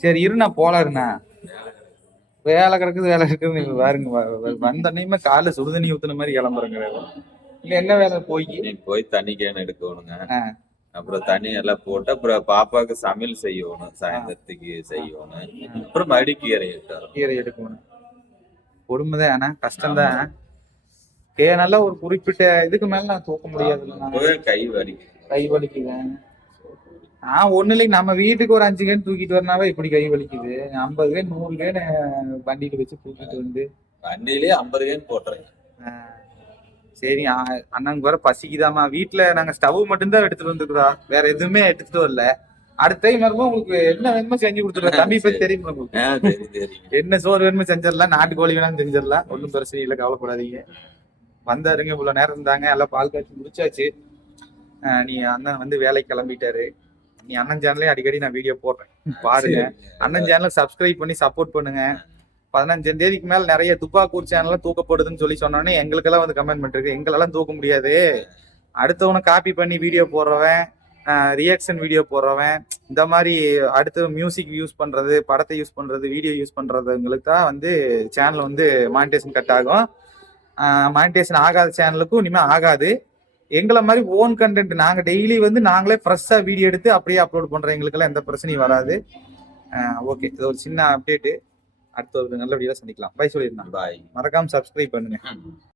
சரி இரு நான் போலாருண்ணா வேலை கிடக்குது வேலை இருக்குது நீங்க பாருங்க வ- வ- வந்தோடனே காலைல சுடுதண்ணி ஊத்துன மாதிரி கிளம்புறேங்க இல்ல என்ன வேலை போய் போய் தண்ணி கேன் எடுக்கணுங்க. அப்புறம் தண்ணி எல்லாம் போட்டு அப்புறம் பாப்பாவுக்கு சமையல் செய்யணும் சாயந்தரத்துக்கு செய்யணும். அப்புறம் மறுபடியும் கீரை இட்டாரு கீரை எடுக்கணும். கொடுமைதான் ஆனா கஷ்டம்தான். ஏ நல்லா ஒரு குறிப்பிட்ட இதுக்கு மேல நான் தூக்க முடியாதுல்ல போய் கை வலிக்கு கை வலிக்குது. நான் ஒண்ணு இல்லைங்க நம்ம வீட்டுக்கு ஒரு அஞ்சு கேன் தூக்கிட்டு வரனாவே இப்படி கை வலிக்குது. ஐம்பது கேன் நூறு கேன் வண்டியில வச்சு தூக்கிட்டு வந்து. வண்டியிலேயே ஐம்பது கேன் போட்டுறேன். சரி அண்ணனுக்கு வர பசிக்குதாம்மா. வீட்டுல நாங்க ஸ்டவ் மட்டும்தான் எடுத்துட்டு வந்துக்கிறோம் வேற எதுவுமே எடுத்துட்டு வரல. அடுத்த டைம் வரும்போது உங்களுக்கு என்ன வேணுமோ செஞ்சு கொடுத்துருவோம் தம்பி பத்தி தெரியும் உங்களுக்கு? என்ன சோறு வேணுமோ செஞ்சிடலாம். நாட்டுக்கோழி வேணாலும் செஞ்சிடலாம். ஒன்றும் பிரச்சனை இல்லை கவலைப்படாதீங்க. வந்தாருங்க இவ்வளவு நேரம் இருந்தாங்க. எல்லாம் பால் காய்ச்சி முடிச்சாச்சு. நீ அண்ணன் வந்து வேலைக்கு கிளம்பிட்டாரு. நீ அண்ணன் சேனலே அடிக்கடி நான் வீடியோ போடுறேன். பாருங்க. அண்ணன் சேனலுக்கு சப்ஸ்கிரைப் பண்ணி சப்போர்ட் பண்ணுங்க. பதினஞ்சாம் தேதிக்கு மேல நிறைய துப்பாக்கூர் சேனல்ல தூக்கப்படுதுன்னு சொல்லி சொன்னோன்னே எங்களுக்கெல்லாம் வந்து கமெண்ட் பண்ணிருக்கு. எங்களெல்லாம் தூக்க முடியாது. அடுத்தவனை காப்பி பண்ணி வீடியோ போடுறவன் ரியாக்ஷன் வீடியோ போடுறவன் இந்த மாதிரி அடுத்து மியூசிக் யூஸ் பண்றது படத்தை யூஸ் பண்றது வீடியோ யூஸ் பண்றதுங்களுக்கு தான் வந்து சேனல் வந்து மானிட்டேஷன் கட் ஆகும். மானிட்டேஷன் ஆகாத சேனலுக்கும் இனிமே ஆகாது. எங்களை மாதிரி ஓன் கண்டென்ட் நாங்க டெய்லி வந்து நாங்களே ஃப்ரெஷ்ஷா வீடியோ எடுத்து அப்படியே அப்லோட் பண்ற எங்களுக்கெல்லாம் எந்த பிரச்சனையும் வராது. ஓகே இது ஒரு சின்ன அப்டேட்டு அடுத்த ஒரு நல்ல வீடியோ சந்திக்கலாம். பை சொல்லிருந்தேன் பாய் மறக்காம சப்ஸ்கிரைப் பண்ணுங்க.